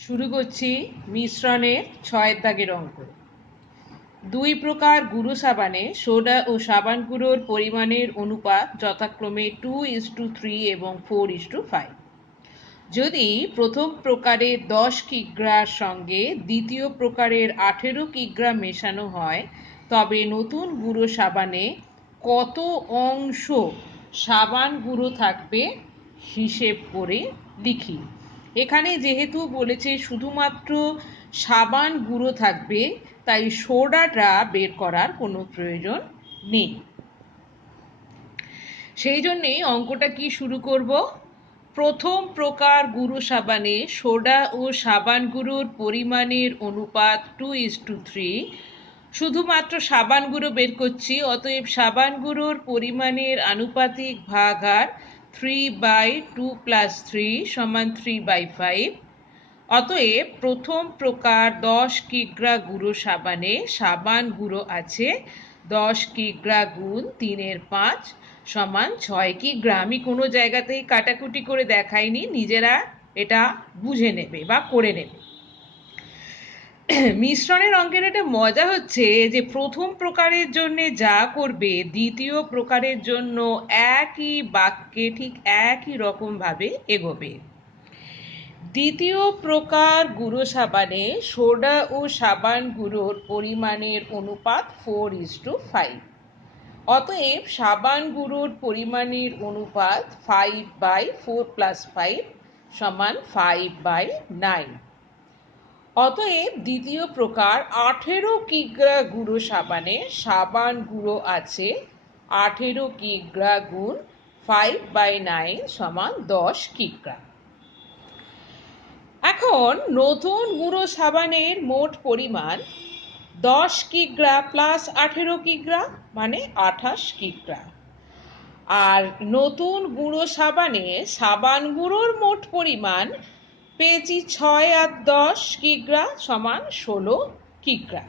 শুরু করছি মিশ্রণের 6 দাগের অঙ্ক। দুই প্রকার গুঁড়ো সাবানে সোডা ও সাবান গুঁড়োর পরিমাণের অনুপাত যথাক্রমে 2:3 এবং 4:5। যদি প্রথম প্রকারের 10 কিগ্রার সঙ্গে দ্বিতীয় প্রকারের 18 কিগ্রা মেশানো হয়, তবে নতুন গুঁড়ো সাবানে কত অংশ সাবান গুঁড়ো থাকবে হিসেব করে লিখি। এখানে যেহেতু বলেছে শুধুমাত্র সাবান গুঁড়ো থাকবে, তাই সোডাটা বের করার কোনো প্রয়োজন নেই। সেই জন্যেই অঙ্কটা কি শুরু করব। প্রথম প্রকার গুঁড়ো সাবানে সোডা ও সাবান গুঁড়োর পরিমাণের অনুপাত 2:3। শুধুমাত্র সাবান গুঁড়ো বের করছি, অতএব সাবান গুঁড়োর পরিমাণের আনুপাতিক ভাগাহার 3/2 + 3 = 3/5। অতএব প্রথম প্রকার 10 কিগ্রা গুঁড়ো সাবানে সাবান গুঁড়ো আছে 10 কিগ্রা গুণ 3/5 = 6 কিগ্রা। আমি কোনো জায়গাতেই কাটাকুটি করে দেখাইনি, নিজেরা এটা বুঝে নেবে বা করে নেবে। মিশ্রণের অঙ্কের একটা মজা হচ্ছে যে প্রথম প্রকারের জন্য যা করবে দ্বিতীয় প্রকারের জন্য একই বাক্যে ঠিক একই রকম ভাবে এগোবে। দ্বিতীয় প্রকার গুঁড়ো সাবানে সোডা ও সাবান গুঁড়োর পরিমাণের অনুপাত 4:5। অতএব সাবান গুঁড়োর পরিমাণের অনুপাত 5/4 + 5 = 5/9। অতএব দ্বিতীয় প্রকার 18 কিগ্রা গুঁড়ো সাবানে সাবান গুঁড়ো আছে 18 কিগ্রা গুণ 5/9 = 10 কিগ্রা। এখন নতুন গুঁড়ো সাবানের মোট পরিমাণ 10 কিগ্রা প্লাস 18 কিগ্রা মানে 28 কিগ্রা। আর নতুন গুঁড়ো সাবানে সাবান গুঁড়োর মোট পরিমাণ পেয়েছি 6 আর 10 কিগ্রা = 16 কিগ্রা।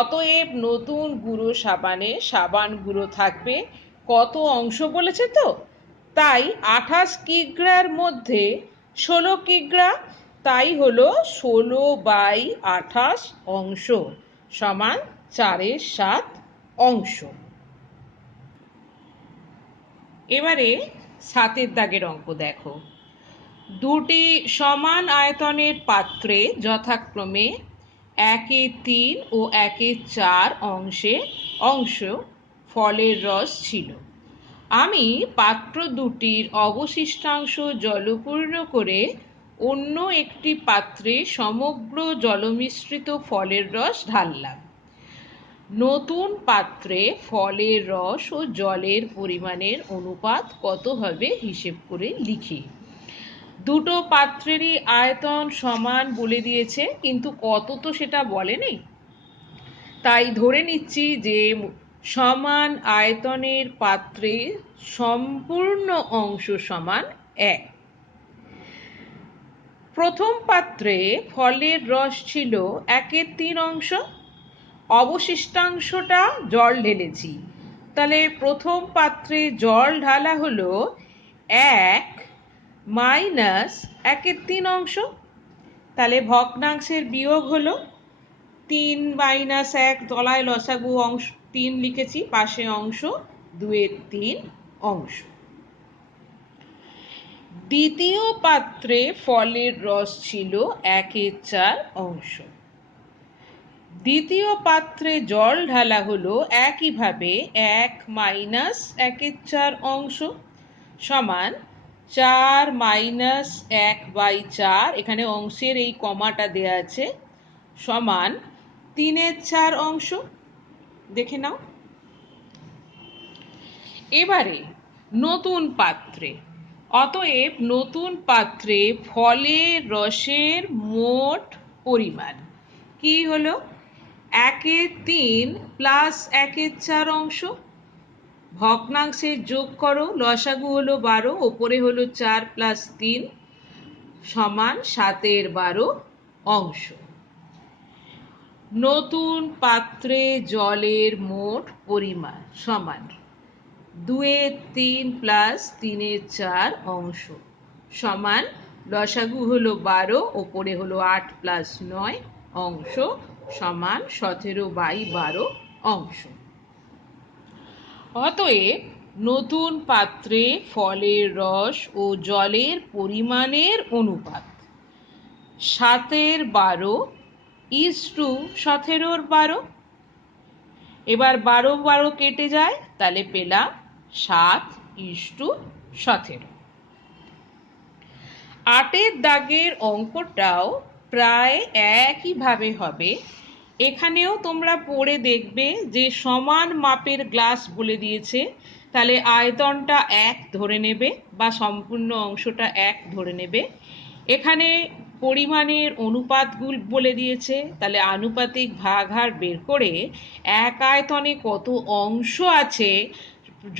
অতএব নতুন গুঁড়ো সাবানে সাবান গুঁড়ো থাকবে কত অংশ বলেছে তো, তাই 28 কিগ্রার মধ্যে 16 কিগ্রা, তাই হলো 16/28 অংশ সমান 4/7 অংশ। এবারে 7 দাগের অঙ্ক দেখো। দুটি সমান আয়তনের পাত্রে যথাক্রমে 1/3 ও 1/4 অংশ ফলের রস ছিল। আমি পাত্র দুটির অবশিষ্টাংশ জলপূর্ণ করে অন্য একটি পাত্রে সমগ্র জলমিশ্রিত ফলের রস ঢাললাম। নতুন পাত্রে ফলের রস ও জলের পরিমাণের অনুপাত কত হবে হিসেব করে লিখি। দুটো পাত্রেরই আয়তন সমান বলে দিয়েছে, কিন্তু কত তো সেটা বলেনি, তাই ধরে নিচ্ছি যে সমান আয়তনের পাত্রে সম্পূর্ণ অংশ সমান 1। প্রথম পাত্রে ফলের রস ছিল 1/3 অংশ, অবশিষ্টাংশটা জল ঢেলেছি, তাহলে প্রথম পাত্রে জল ঢালা হলো 1 মাইনাস 1/3 অংশ, তাহলে ভগ্নাংশের বিয়োগ হলো 3 - 1, তলায় লসাগু অংশ 3 লিখেছি, পাশে অংশ 2/3 অংশ। দ্বিতীয় পাত্রে ফলের রস ছিল 1/4 অংশ। দ্বিতীয় পাত্রে জল ঢালা হলো একইভাবে 1 মাইনাস 1/4 অংশ সমান 4 - 1/4, এখানে অংশের এই কমাটা দেয়া আছে, সমান 3/4 অংশ। দেখে নাও। এবারে নতুন পাত্রে, অতএব নতুন পাত্রে ফলের রসের মোট পরিমাণ কি হলো 1/3 প্লাস 1/4 অংশ, ভগ্নাংশের যোগ করো, লসাগু হলো 12, ওপরে হলো 4 + 3 সমান 7/12 অংশ। নতুন পাত্রে জলের মোট পরিমাণ সমান 2/3 প্লাস 3/4 অংশ সমান লসাগু হলো 12, ওপরে হলো 8 প্লাস 9 অংশ সমান 17/12 অংশ। অতএব নতুন পাত্রে ফলের রস ও জলের পরিমাণের অনুপাত 7/12 = 17/12। এবার 12 কেটে যায়, তাহলে পেলাম 7:17। 8 দাগের অঙ্কটাও প্রায় একইভাবে হবে। এখানেও তোমরা পড়ে দেখবে যে সমান মাপের গ্লাস বলে দিয়েছে, তাহলে আয়তনটা 1 ধরে নেবে বা সম্পূর্ণ অংশটা 1 ধরে নেবে। এখানে পরিমাণের অনুপাতগুলো বলে দিয়েছে, তাহলে আনুপাতিক ভাগহার বের করে এক আয়তনে কত অংশ আছে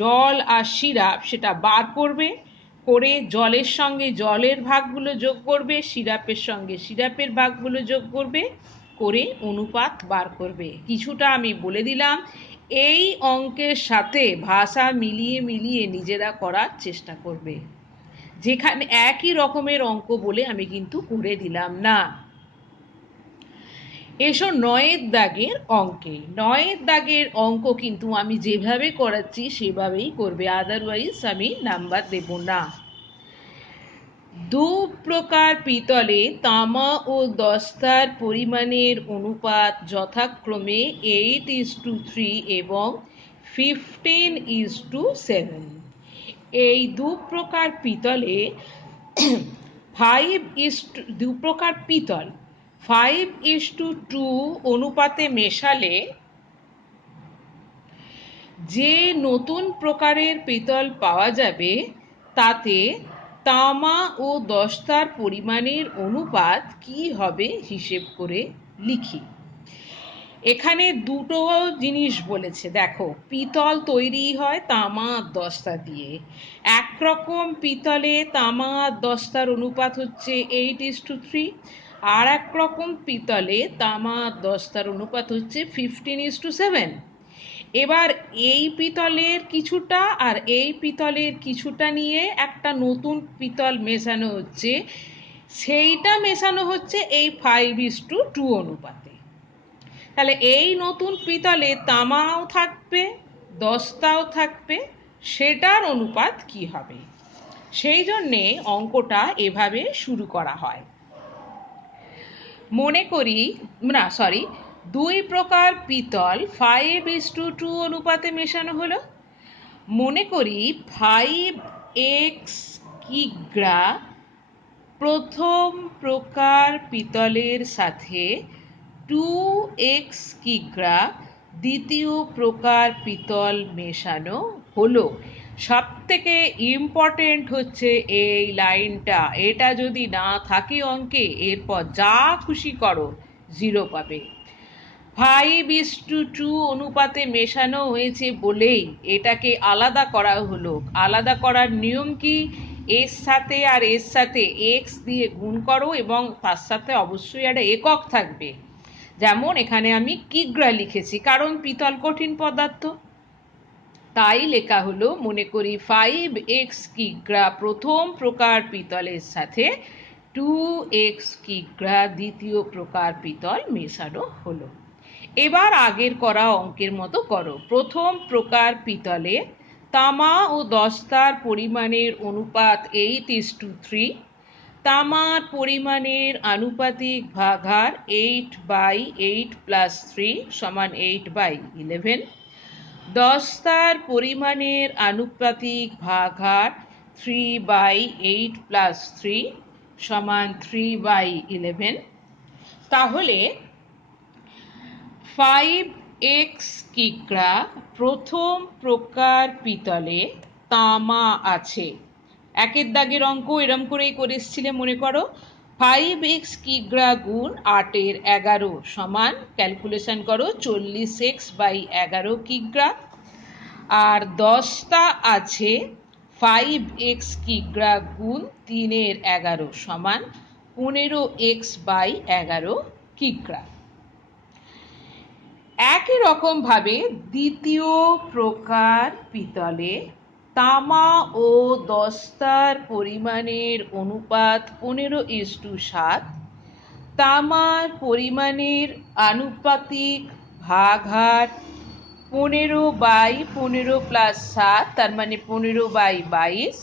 জল আর সিরাপ সেটা বার করবে, করে জলের সঙ্গে জলের ভাগগুলো যোগ করবে, সিরাপের সঙ্গে সিরাপের ভাগগুলো যোগ করবে, করে অনুপাত বার করবে। কিছুটা আমি বলে দিলাম, এই অঙ্কের সাথে ভাষা মিলিয়ে মিলিয়ে নিজেরা করার চেষ্টা করবে। যেখানে একই রকমের অঙ্ক বলে আমি কিন্তু করে দিলাম না। এসো 9 দাগের অঙ্কে। 9 দাগের অঙ্ক কিন্তু আমি যেভাবে করাচ্ছি সেভাবেই করবে, আদারওয়াইজ আমি নাম্বার দেব না। 2 প্রকার পিতলে তামা ও দস্তার পরিমাণের অনুপাত যথাক্রমে 8:3 এবং 15:7। এই 2 প্রকার পিতলে 2 প্রকার পিতল 5:2 অনুপাতে মেশালে যে নতুন প্রকারের পিতল পাওয়া যাবে তাতে তামা ও দস্তার পরিমাণের অনুপাত কি হবে হিসেব করে লিখি। এখানে দুটো জিনিস বলেছে, দেখো পিতল তৈরি হয় তামা আর দস্তা দিয়ে। একরকম পিতলে তামা আর দস্তার অনুপাত হচ্ছে 8:3, আর একরকম পিতলে তামা আর দস্তার অনুপাত হচ্ছে 15:7। এবার এই পিতলের কিছুটা আর এই পিতলের কিছুটা নিয়ে একটা নতুন পিতল মেশানো হচ্ছে, সেইটা মেশানো হচ্ছে এই 5:2 অনুপাতে। তাহলে এই নতুন পিতলে তামাও থাকবে দস্তাও থাকবে, সেটার অনুপাত কি হবে? সেই জন্যে অঙ্কটা এভাবে শুরু করা হয়। মনে করি 2 প্রকার পিতল 5:2 অনুপাতে মেশানো হলো। মনে করি 5x কিগ্রা প্রথম প্রকার পিতলের সাথে 2x কিগ্রা দ্বিতীয় প্রকার পিতল মেশানো হলো। সব থেকে ইম্পর্টেন্ট হচ্ছে এই লাইনটা, এটা যদি না থাকে অঙ্কে এরপর যা খুশি করো 0 পাবে। 5:2 অনুপাতে মেশানো হয়েছে বলেই এটাকে আলাদা করা হলো। আলাদা করার নিয়ম কি? এর সাথে আর এর সাথে এক্স দিয়ে গুণ করো এবং তার সাথে অবশ্যই একটা একক থাকবে। যেমন এখানে আমি কিগ্রা লিখেছি, কারণ পিতল কঠিন পদার্থ, তাই লেখা হলো মনে করি 5x কিগ্রা প্রথম প্রকার পিতলের সাথে 2x কিগ্রা দ্বিতীয় প্রকার পিতল মেশানো হলো। এবার আগের করা অঙ্কের মতো করো। প্রথম প্রকার পিতলে তামা ও দস্তার পরিমাণের অনুপাত 8:3, তামার পরিমাণের আনুপাতিক ভাগহার 8/8 + 3 = 8/11, দস্তার পরিমাণের আনুপাতিক ভাগহার 3/8 + 3 = 3/11। তাহলে 5x কিগ্রা প্রথম প্রকার পিতলে তামা আছে। 1 দাগের অঙ্ক এরম করেই করে এসেছিলে মনে করো। 5x কিগ্রা গুণ 8/11 সমান ক্যালকুলেশন করো 40x/11 কিগ্রা। আর দস্তা আছে 5x কিগ্রা গুণ 3/11 সমান 15x/11 কিগ্রা। একই রকম ভাবে দ্বিতীয় প্রকার পিতলে তামা ও দস্তার পরিমাণের অনুপাত 15:7। তামার পরিমাণের আনুপাতিক ভাগহার 15/15 + 7, তার মানে 15/22।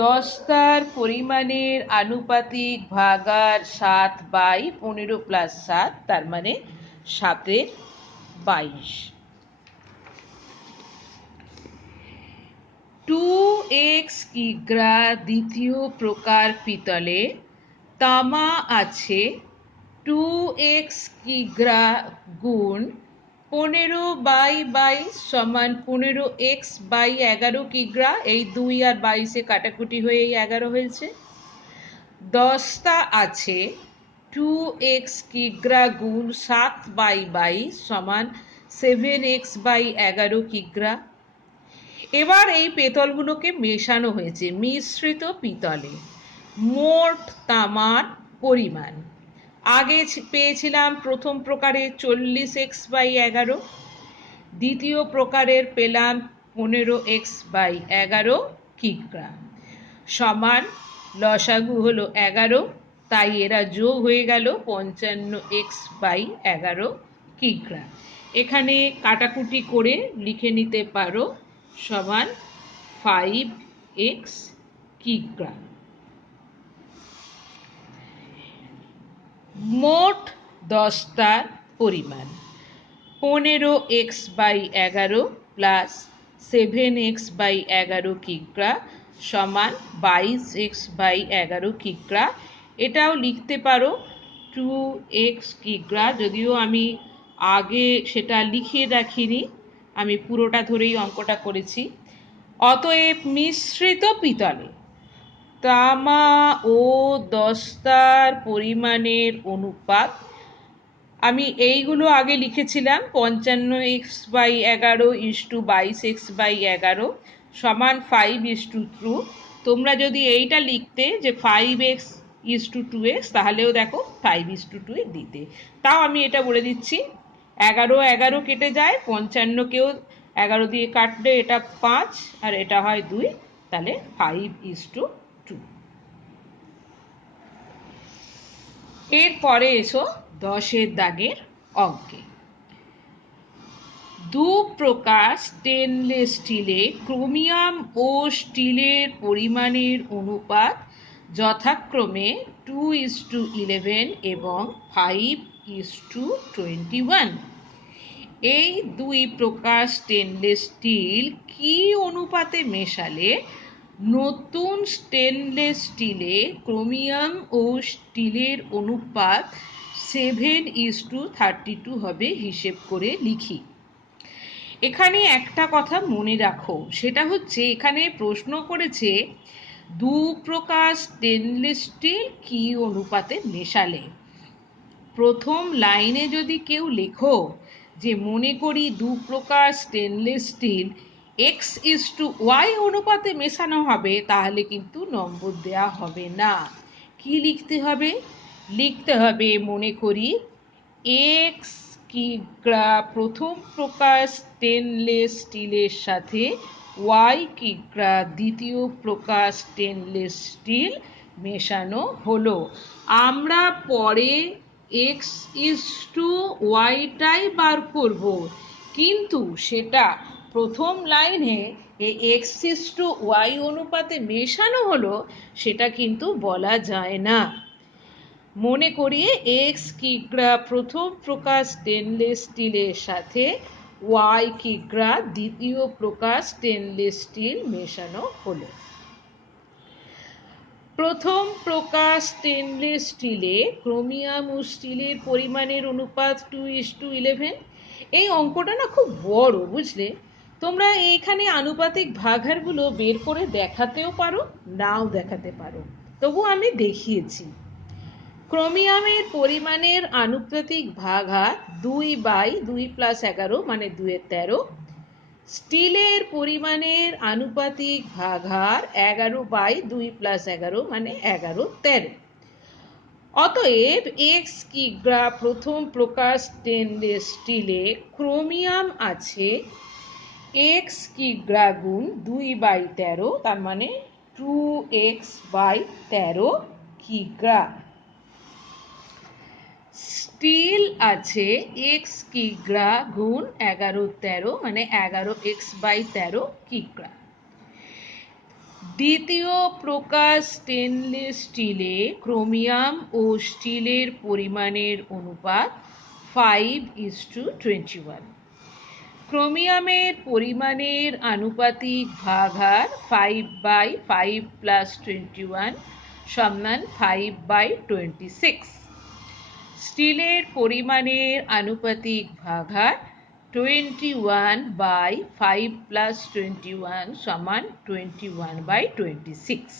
দস্তার পরিমাণের আনুপাতিক ভাগহার 7/15 + 7, তার মানে 7/22। 2x কিগ্রা দ্বিতীয় প্রকার পিতলে তামা আছে 2x কিগ্রা গুণ 15/22 সমান 15x/11 কিগ্রা। এই 2 আর 22 কাটাকুটি হয়ে এই 11 হয়েছে। দস্তা আছে 2x কিগ্রা গুণ 7/22 সমান 7x/11 কিগ্রা। এবার এই পেতলগুলোকে মেশানো হয়েছে মিশ্রিত পিতলে। মোট তামার পরিমাণ আগে পেয়েছিলাম প্রথম প্রকারে 40x/11, দ্বিতীয় প্রকারের পেলাম 15x/11 কিগ্রা সমান লসাগু হলো 11, তাই এরা যোগ হয়ে গেল 55x/11 কিগ্রা। এখানে কাটাকুটি করে লিখে নিতে পারো সমান 5x কিগ্রা। মোট দস্তার পরিমাণ 15x/11 প্লাস 7x/11 কিগ্রা সমান 22x/11 কিগ্রা। এটাও লিখতে পারো 2x কিগ্রা, যদিও আমি আগে সেটা লিখে রাখিনি, আমি পুরোটা ধরেই অঙ্কটা করেছি। অতএব মিশ্রিত পিতলে তামা ও দস্তার পরিমাণের অনুপাত, আমি এইগুলো আগে লিখেছিলাম 55x/11 = 22x/11 সমান 5:2। তোমরা যদি এইটা লিখতে যে 5x/2x তাহলেও দেখো 5:2 দিতে। তাও আমি এটা বলে দিচ্ছি, 11 কেটে যায়, 55কেও 11 দিয়ে কাটলে এটা 5 আর এটা হয় 2, তাহলে 5:2। এরপরে এসো 10-এর দাগের অঙ্কে। দু প্রকার স্টেনলেস স্টিলে ক্রোমিয়াম ও স্টিলের পরিমাণের অনুপাত যথাক্রমে 2:11 এবং 5:21। এই দুই প্রকার স্টেনলেস স্টিল কি অনুপাতে মেশালে নতুন স্টেনলেস স্টিলে ক্রোমিয়াম ও স্টিলের অনুপাত 7:32 হবে, হিসেব করে লিখি। এখানে একটা কথা মনে রাখো, সেটা হচ্ছে এখানে প্রশ্ন করেছে দু প্রকার স্টেনলেস স্টিল কি অনুপাতে মেশালে। প্রথম লাইনে যদি কেউ লেখো যে মনে করি দু প্রকার স্টেনলেস স্টিল x/y অনুপাতে মেশানো হবে, তাহলে কিন্তু নম্বর দেয়া হবে না। কি লিখতে হবে? লিখতে হবে মনে করি x কিগ্রা প্রথম প্রকার স্টেনলেস স্টিলের সাথে y কিগ্রা দ্বিতীয় প্রকার স্টেনলেস স্টিল মেশানো হলো। আমরা পরে x/y বার করব, কিন্তু সেটা প্রথম লাইনে x/y অনুপাতে মেশানো হলো সেটা কিন্তু বলা যায় না। মনে করিয়ে x কিগ্রা প্রথম প্রকার স্টেনলেস স্টিলের সাথে y কিগ্রা দ্বিতীয় প্রকার স্টেনলেস স্টিল মেশানো হলো। প্রথম প্রকার স্টেনলেস স্টিলে ক্রোমিয়াম ও স্টিলের পরিমাণের অনুপাত 2:11। এই অঙ্কটা না খুব বড়, বুঝলে? তোমরা এইখানে আনুপাতিক ভাগহারগুলো বের করে দেখাতেও পারো, নাও দেখাতে পারো, তবু আমি দেখিয়েছি। ক্রোমিয়ামের পরিমাণের আনুপাতিক ভাগহার 2/2 + 11 মানে 2/13। স্টিলের পরিমাণের আনুপাতিক ভাগহার 11/2 + 11 মানে 11/13। অতএব x কিগ্রা প্রথম প্রকার স্টেনলেস স্টিলে ক্রোমিয়াম আছে এক্স কিগ্রা গুণ 2/13, তার মানে 2x/13 কিগ্রা। স্টিল আছে এক্স কিগ্রা গুণ 11/13, মানে 11x/13 কিগ্রা। দ্বিতীয় প্রকার স্টেনলেস স্টিলে ক্রোমিয়াম ও স্টিলের পরিমাণের অনুপাত 5:21। ক্রোমিয়ামের পরিমাণের আনুপাতিক ভাগহার 5/5 + 21 সমান 5/26। স্টিলের পরিমাণের আনুপাতিক ভাগহার 21/5 + 21 সমান 21/26।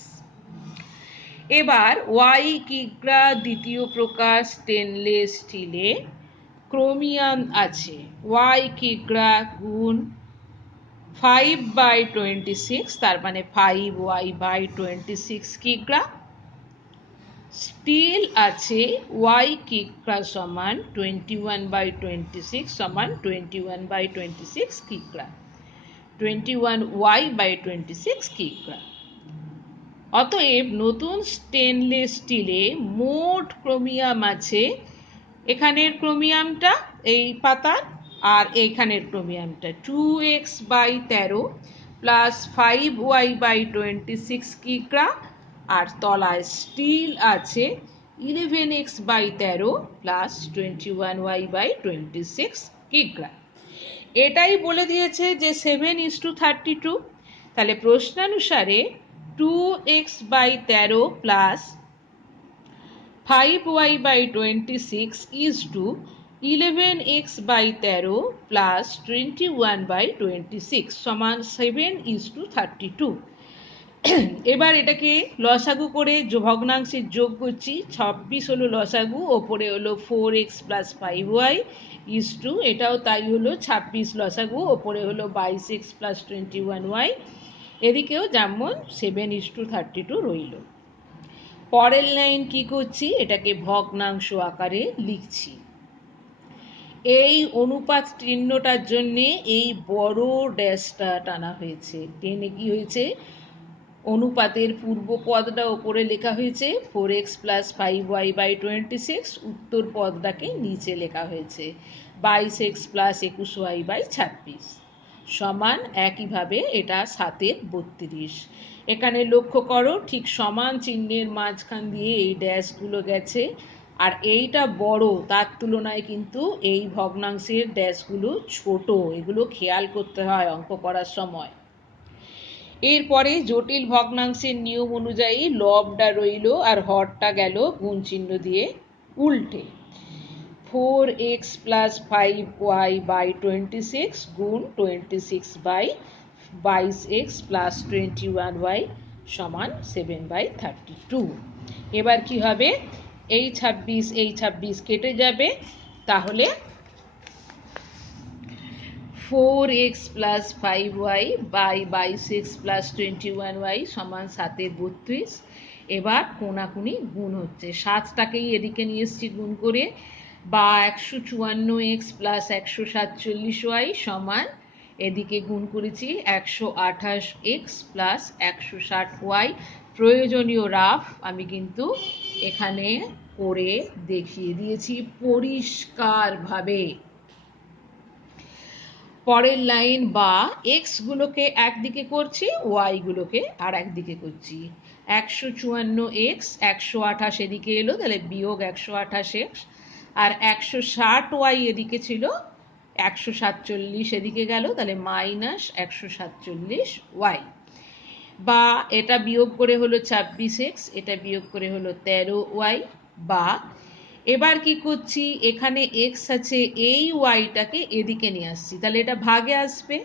এবার ওয়াই কিগ্রা দ্বিতীয় প্রকার স্টেনলেস স্টিলে ক্রোমিয়াম আছে ওয়াই কিগ্রা গুণ 5/26, তার মানে 5y/26 কিগ্রা। স্টিল আছে ওয়াই কিগ্রা সমান 21/26 সমান 21/26 কিগ্রা, 21y/26 কিগ্রা। অতএব নতুন স্টেনলেস স্টিলে মোট ক্রোমিয়াম আছে, এখানের ক্রোমিয়ামটা এই পাতার আর এইখানের ক্রোমিয়ামটা 2x/13 প্লাস 5y/26 কিগ্রা, আর তলায় স্টিল আছে 11x/13 প্লাস 21y/26 কিগ্রা। এটাই বলে দিয়েছে যে 7:32। তাহলে প্রশ্নানুসারে 2x/13 plus 5y/26 11x/13 plus 21/26 সমান 7:32। এবার এটাকে লসাগু করে ভগ্নাংশের যোগ করছি। 26 হলো লসাগু, ওপরে হলো 4x প্লাস 5y, এটাও তাই হলো 26 লসাগু, ওপরে হলো 22x প্লাস 21y, এদিকেও যেমন 7:32 রইল। পরের লাইন কি করছি, এটাকে ভগ্নাংশ আকারে লিখছি। এই অনুপাত চিহ্নটার জন্য এই বড় ড্যাশটা টানা হয়েছে, টেনে কি হয়েছে, অনুপাতের পূর্ব পদটা ওপরে লেখা হয়েছে 4x প্লাস 5y/26, উত্তর পদটাকে নিচে লেখা হয়েছে 22x প্লাস 21y/26 সমান, একইভাবে এটা 7/32। এখানে লক্ষ্য করো ঠিক সমান চিহ্নের মাঝখান দিয়ে এই ড্যাশগুলো গেছে, আর এইটা বড়, তার তুলনায় কিন্তু এই ভগ্নাংশের ড্যাশগুলো ছোট, এগুলো খেয়াল করতে হয় অঙ্ক করার সময়। এরপরে জটিল ভগ্নাংশের নিয়ম অনুযায়ী লবটা রইল আর হরটা গেল গুণ চিহ্ন দিয়ে উল্টে। 4x প্লাস 5y/26 গুণ 26/22x প্লাস 21y সমান 7/32। এবার কি হবে, এই 26 কেটে যাবে, তাহলে 4x plus 5y/22x plus 21y সমান 7/32। এবার কোনাকুনি গুণ হচ্ছে, 7টাকেই এদিকে নিয়ে এসছি গুণ করে, বা 154x প্লাস 147y সমান, এদিকে গুণ করেছি 128x প্লাস 160y। প্রয়োজনীয় রাফ আমি কিন্তু এখানে করে দেখিয়ে দিয়েছি পরিষ্কারভাবে। পরের লাইন, বা x গুলোকে একদিকে করছি, y গুলোকে আর একদিকে করছি। 154x 128 এদিকে এলো, তাহলে বিয়োগ 128x, আর 160y এদিকে ছিল, 147 এদিকে গেল, তাহলে মাইনাস 147y। বা এটা বিয়োগ করে হলো 26x, এটা বিয়োগ করে হলো 13y। বা এবার কি করছি, এখানে x আছে, এই ওয়াইটাকে এদিকে নিয়ে আসছি, তাহলে এটা ভাগে আসবে,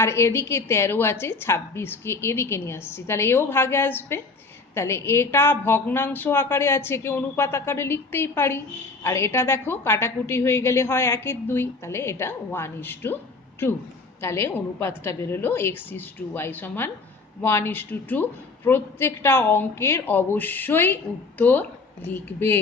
আর এদিকে 13 আছে, 26কে এদিকে নিয়ে আসছি, তাহলে এও ভাগে আসবে। তাহলে এটা ভগ্নাংশ আকারে আছে, কে অনুপাত আকারে লিখতেই পারি। আর এটা দেখো কাটাকুটি হয়ে গেলে হয় 1/2, তাহলে এটা 1:2। তাহলে অনুপাতটা বেরোলো x:y সমান 1:2। প্রত্যেকটা অঙ্কের অবশ্যই উত্তর লিখবে।